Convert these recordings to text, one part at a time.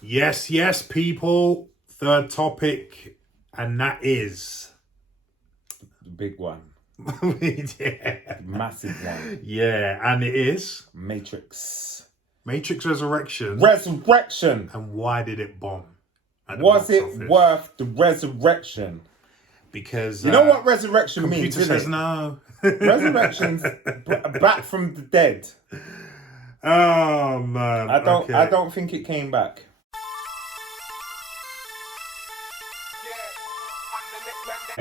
Yes, people. Third topic, and that is The big one. yeah. Massive one. Yeah, and it is Matrix Resurrection. Resurrection. And why did it bomb? Was it worth the resurrection? Because you know what resurrection means, computer says no. Resurrection's back from the dead. Oh man. I don't think it came back.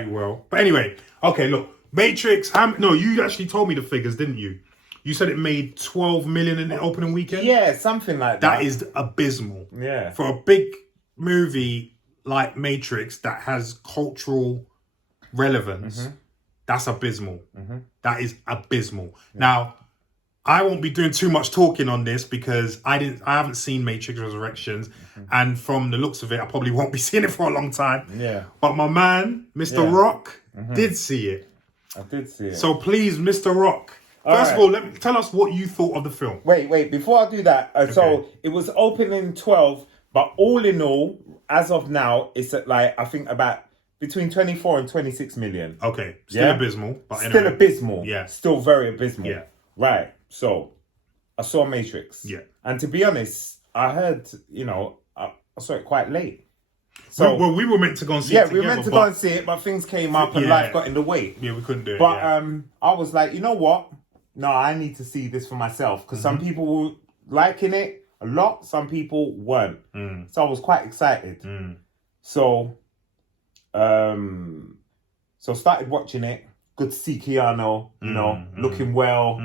Well, but anyway, okay, look, Matrix. No, you actually told me the figures, didn't you? You said it made 12 million in the opening weekend. Yeah, something like that. That is abysmal. Yeah, for a big movie like Matrix that has cultural relevance, that's abysmal. That is abysmal. Yeah. Now, I won't be doing too much talking on this because I haven't seen Matrix Resurrections, and from the looks of it, I probably won't be seeing it for a long time. Yeah. But my man, Mr. Rock, did see it. I did see it. So please, Mr. Rock, first of all, tell us what you thought of the film. Wait, before I do that, so it was opening 12, but all in all, as of now, it's at I think about between 24 and 26 million. Okay, still abysmal. But still anyway. abysmal. Yeah. Still very abysmal. Yeah. Right, so I saw Matrix. Yeah. And to be honest, I heard, I saw it quite late. So we were meant to go and see it together. Yeah, we were meant to go and see it, but things came up and life got in the way. Yeah, we couldn't do it. But I was like, you know what? No, I need to see this for myself because some people were liking it a lot, some people weren't. So I was quite excited. So started watching it. Good to see Keanu, looking well,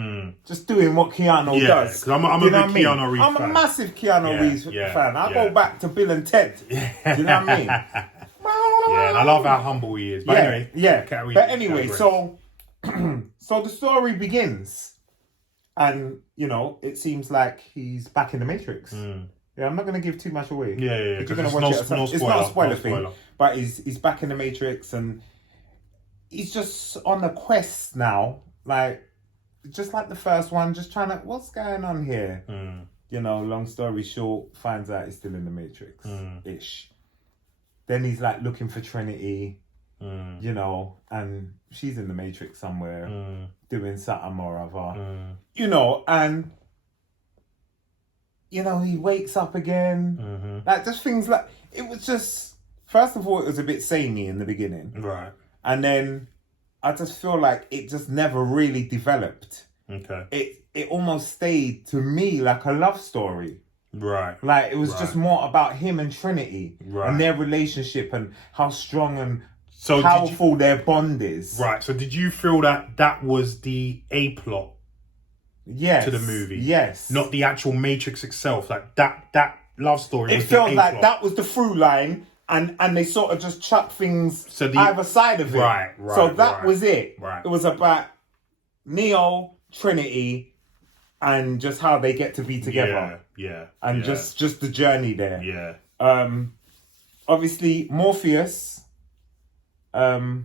just doing what Keanu does. Because I'm a big Keanu Reeves fan. I'm a massive Keanu Reeves fan. I go back to Bill and Ted. Do you know what I mean? Yeah, and I love how humble he is. But anyway, so the story begins, and it seems like he's back in the Matrix. Yeah, I'm not going to give too much away. Yeah. You're going to watch it. It's not a spoiler thing, but he's back in the Matrix, and he's just on a quest now, just like the first one, just trying to, what's going on here? Long story short, finds out he's still in the Matrix-ish. Then he's looking for Trinity, and she's in the Matrix somewhere, doing something or other, and, he wakes up again. Just things it was just, first of all, it was a bit samey in the beginning. Right. And then I just feel like it just never really developed. Okay. It almost stayed to me like a love story. Right. It was just more about him and Trinity and their relationship and how strong and powerful their bond is. Right. So did you feel that was the A plot? Yes. To the movie? Yes. Not the actual Matrix itself. That love story. It felt like that was the through line. And they sort of just chuck things either side of it. Right. So that was it. Right. It was about Neo, Trinity, and just how they get to be together. Yeah. And just the journey there. Yeah. Obviously, Morpheus, he's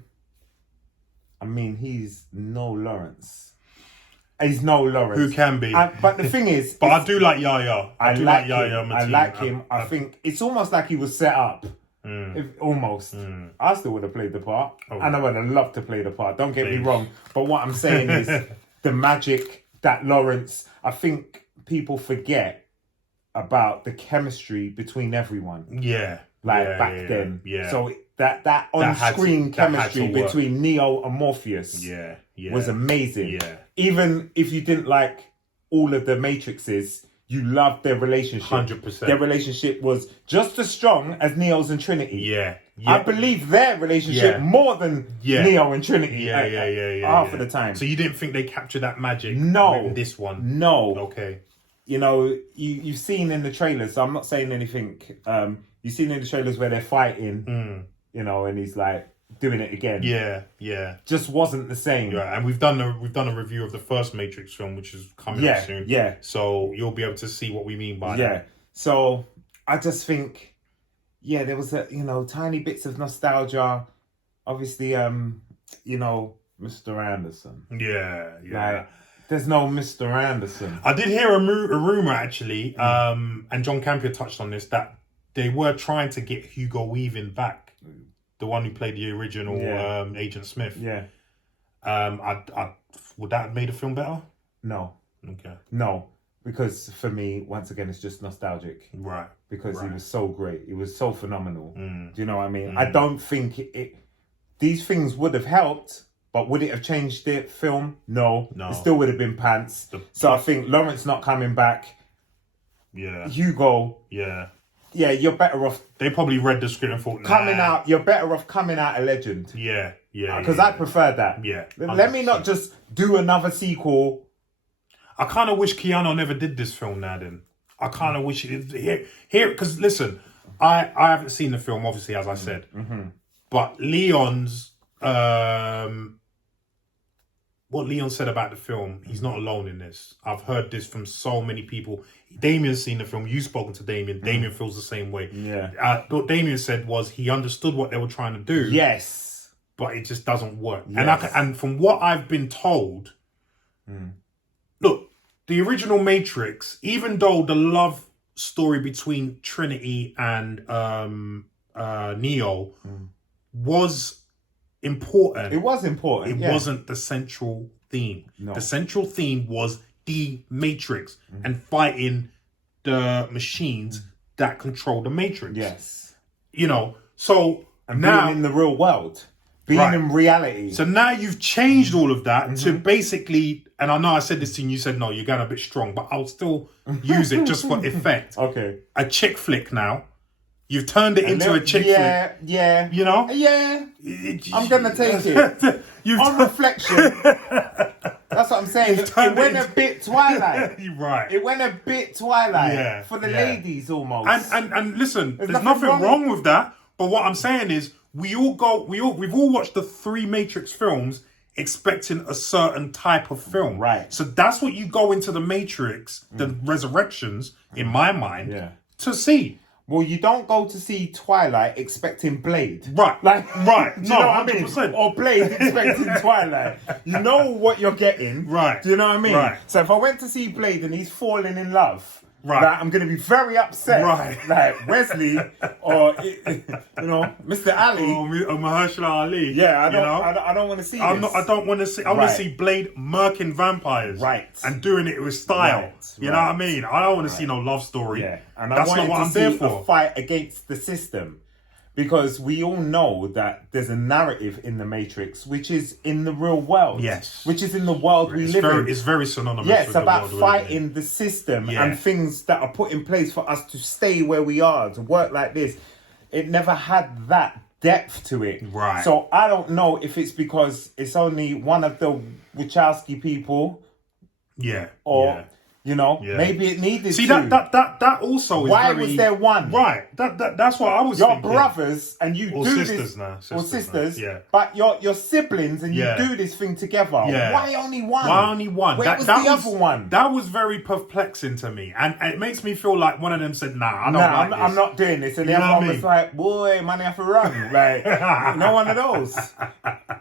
no Lawrence. He's no Lawrence. Who can be? But the thing is... But I do like Yahya. I like Mateeniiwatchmen. him. I think it's almost like he was set up. Almost. I still would have played the part. And I would have loved to play the part. Don't get me wrong. But what I'm saying is the magic that Lawrence... I think people forget about the chemistry between everyone. Yeah. Back then. Yeah. So that on-screen chemistry between Neo and Morpheus was amazing. Yeah. Even if you didn't like all of the Matrixes, you loved their relationship. 100%. Their relationship was just as strong as Neo's and Trinity. Yeah. I believe their relationship more than Neo and Trinity. Half of the time. So you didn't think they captured that magic? No. In this one? No. Okay. You've seen in the trailers, so I'm not saying anything. You've seen in the trailers where they're fighting, and he's doing it again. Yeah. Just wasn't the same. Right, and we've done a review of the first Matrix film, which is coming up soon. Yeah. So you'll be able to see what we mean by that. Yeah. So I just think, there was tiny bits of nostalgia. Obviously, Mr. Anderson. Yeah. There's no Mr. Anderson. I did hear a rumor actually, and John Campion touched on this, that they were trying to get Hugo Weaving back, the one who played the original Agent Smith. Yeah. Would that have made the film better? No. Okay. No, because for me, once again, it's just nostalgic. Right. Because he was so great. He was so phenomenal. Do you know what I mean? Mm. I don't think these things would have helped, but would it have changed the film? No. It still would have been pants. So I think Lawrence not coming back. Yeah. Hugo. Yeah. Yeah, you're better off. They probably read the script and thought, coming out. You're better off coming out a legend. Yeah. Yeah. Because I prefer that. Yeah. 100%. Let me not just do another sequel. I kind of wish Keanu never did this film now then. I kind of wish it here because listen, I haven't seen the film obviously as I said, but Leon's what Leon said about the film, he's not alone in this. I've heard this from so many people. Damien's seen the film. You've spoken to Damien. Damien feels the same way. Yeah. What Damien said was he understood what they were trying to do. Yes. But it just doesn't work. Yes. And from what I've been told, look, the original Matrix, even though the love story between Trinity and Neo was important. It was important. It wasn't the central theme. No. The central theme was the Matrix and fighting the machines that control the Matrix. Yes. You know, so and now being in the real world. Being in reality. So now you've changed all of that to basically, and I know I said this to you, you said, no, you're going a bit strong, but I'll still use it just for effect. Okay. A chick flick now. You've turned it into a chick flick. Yeah. You know? Yeah. I'm going to take it. On reflection. That's what I'm saying. It went a bit Twilight. Right. It went a bit Twilight. For the ladies almost. And listen, there's nothing wrong with that. But what I'm saying is, we've all watched the 3 Matrix films expecting a certain type of film. Right. So that's what you go into the Matrix, the Resurrections, in my mind, to see. Well, you don't go to see Twilight expecting Blade. Right. Right. Do you know what 100%. I mean? Or Blade expecting Twilight. You know what you're getting. Right. Do you know what I mean? Right. So if I went to see Blade and he's falling in love, right, like, I'm going to be very upset. Right. Like Wesley or, Mr. Ali. Or Mahershala Ali. Yeah, I don't want to see this. I don't want to see... I want to see Blade murking vampires. Right. And doing it with style. Right. You know what I mean? I don't want to see no love story. Yeah. And that's not what I'm there for. A fight against the system. Because we all know that there's a narrative in the Matrix, which is in the real world. Yes. Which is in the world we live in. It's very synonymous with the about world fighting the system and things that are put in place for us to stay where we are, to work like this. It never had that depth to it. Right. So I don't know if it's because it's only one of the Wachowski people. Yeah. Or... maybe it needed See, to. that also is Why was there one? Right. That's what I was Your thinking. brothers and you or do sisters this... now. Or sisters. Yeah. But your siblings and you do this thing together. Yeah. Why only one? Why only one? Where was the other one? That was very perplexing to me. And it makes me feel like one of them said, I don't like this. I'm not doing this. And the other one was like, boy, money have to run. Like, no one of those.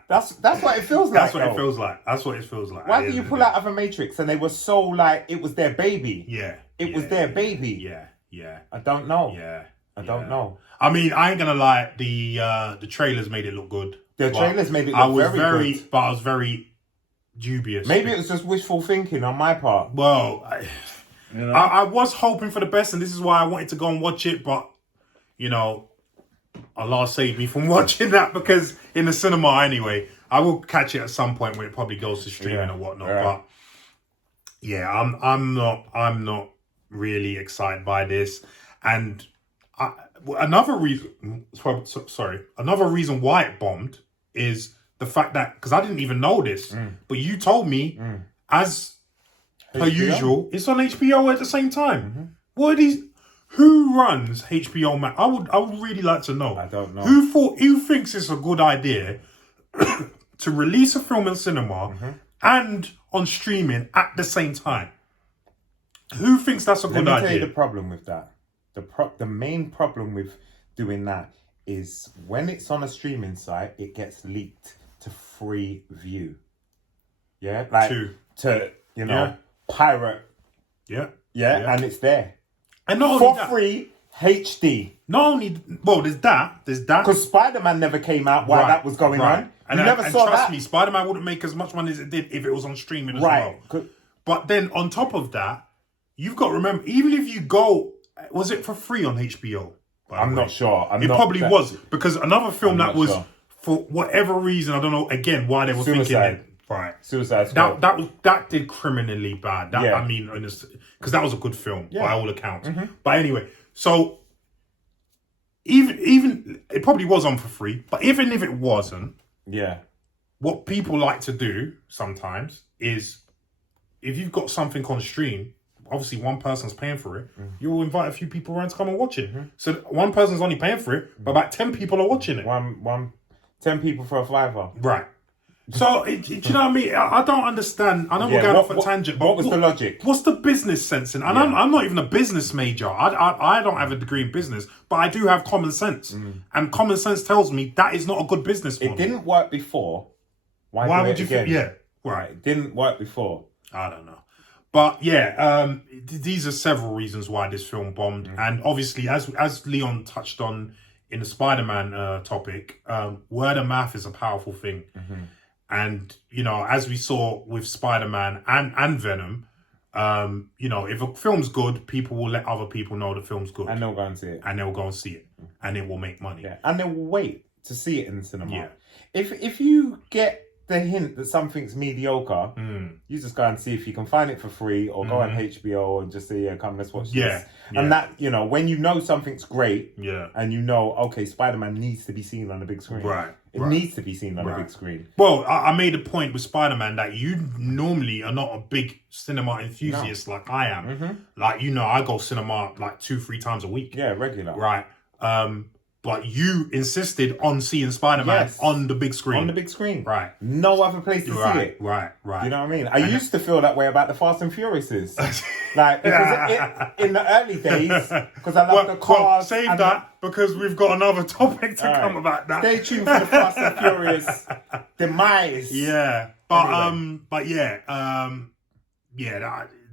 That's what it feels like. That's what it feels like. That's what it feels like. Why do you pull out of a Matrix and they were so like, it was their baby? Yeah. It was their baby. Yeah. I don't know. Yeah. I don't know. I mean, I ain't gonna lie. The trailers made it look good. The trailers made it look very good. But I was very dubious. Maybe it was just wishful thinking on my part. Well, I was hoping for the best, and this is why I wanted to go and watch it. But Allah saved me from watching that because in the cinema anyway. I will catch it at some point when it probably goes to streaming or whatnot. Yeah. But yeah, I'm not really excited by this. And another reason why it bombed is the fact that, because I didn't even know this, but you told me, as per usual, it's on HBO at the same time. What are these? Who runs HBO Max? I would really like to know. I don't know. Who thinks it's a good idea to release a film in cinema and on streaming at the same time? Who thinks that's a good idea? Let me tell you the problem with that. The main problem with doing that is when it's on a streaming site, it gets leaked to free view. Yeah? Like to pirate. Yeah. And it's there. And not for only that, free HD. Not only, well, there's that. Because Spider-Man never came out while that was going on. And you never saw trust that. me, Spider-Man wouldn't make as much money as it did if it was on streaming as Right. well. But then on top of that, you've got to remember, even if you go, was it for free on HBO? I'm not sure. It probably was, because another film that was, for whatever reason, I don't know, again, why they were thinking it. Right. Suicide Squad. That did criminally bad. I mean, because that was a good film by all accounts. But anyway, so even it probably was on for free, but even if it wasn't, what people like to do sometimes is, if you've got something on stream, obviously one person's paying for it, you'll invite a few people around to come and watch it. So one person's only paying for it, but about 10 people are watching it. 10 people for a $5. Right. So, do you know what I mean? I don't understand. I know we're going off a tangent, but what was the logic? What's the business sense in? And I'm not even a business major. I don't have a degree in business, but I do have common sense. And common sense tells me that is not a good business model. It didn't work before. Why would you think? Yeah, right. It didn't work before. I don't know. But yeah, these are several reasons why this film bombed. And obviously, as Leon touched on in the Spider-Man topic, word of mouth is a powerful thing. And, you know, as we saw with Spider-Man and Venom, you know, if a film's good, people will let other people know the film's good. And they'll go and see it. And they'll go and see it. And it will make money. Yeah. And they'll wait to see it in the cinema. Yeah. If you get the hint that something's mediocre, you just go and see if you can find it for free, or go on HBO and just say, yeah, come, let's watch this. And that, you know, when you know something's great, and you know, okay, Spider-Man needs to be seen on the big screen. It needs to be seen on the big screen. Well, I made a point with Spider-Man that you normally are not a big cinema enthusiast like I am. Like, you know, I go cinema like 2-3 times a week. Yeah, regular. Right. But you insisted on seeing Spider-Man on the big screen. On the big screen. Right. No other place to see it. Right. You know what I mean? I used to feel that way about the Fast and Furiouses. Like, because in the early days, because I love the cars. Well, save that, because we've got another topic to come about that. Stay tuned for the Fast and Furious demise. Yeah. But, anyway.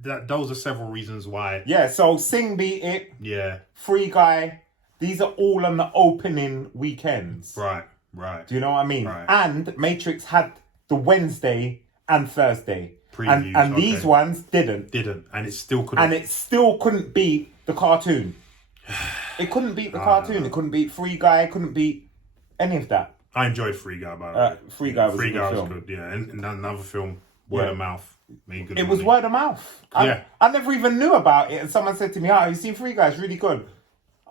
Those are several reasons why. Yeah, so Sing beat it. Yeah. Free Guy. These are all on the opening weekends. Right. Do you know what I mean? Right. And Matrix had the Wednesday and Thursday. Previews, and these ones didn't. And it still couldn't. And it still couldn't beat the cartoon. It couldn't beat the cartoon. It couldn't beat Free Guy. It couldn't beat any of that. I enjoyed Free Guy, by the way. Free Guy was a good film. Good, yeah. And another film, Word of Mouth, made good It money. was word of mouth. I never even knew about it. And someone said to me, oh, you seen Free Guy? It's really good.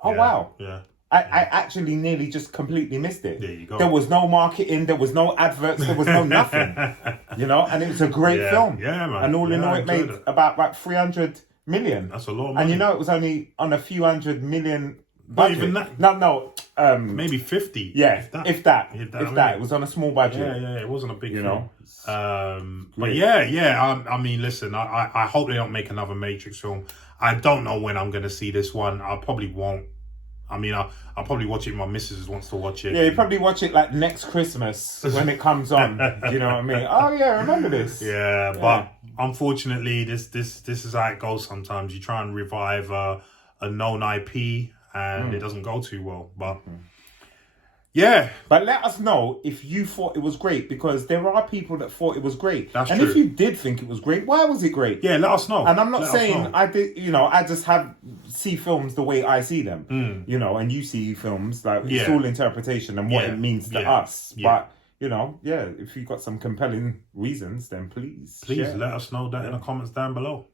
Oh, wow. Yeah. I actually nearly just completely missed it. There you go. There was no marketing. There was no adverts. There was no nothing. You know, and it was a great film. Yeah, man. And all in all, it made about like 300 million. That's a lot of money. And you know, it was only on a few $100 million budget. Not even that. No. Maybe 50. Yeah, if that. It was on a small budget. Yeah. It wasn't a big film. Know? But I mean, listen, I hope they don't make another Matrix film. I don't know when I'm going to see this one. I probably won't. I mean, I'll probably watch it if my missus wants to watch it. Yeah, you probably watch it like next Christmas when it comes on. Do you know what I mean? Oh yeah, remember this? Yeah, but unfortunately, this is how it goes sometimes. You try and revive a known IP and it doesn't go too well. But yeah. But let us know if you thought it was great, because there are people that thought it was great. That's true. And if you did think it was great, why was it great? Yeah, let us know. And I'm not saying I did, you know, I just see films the way I see them, you know, and you see films, like it's all interpretation and what it means to us. But, you know, if you've got some compelling reasons, then please let us know that in the comments down below.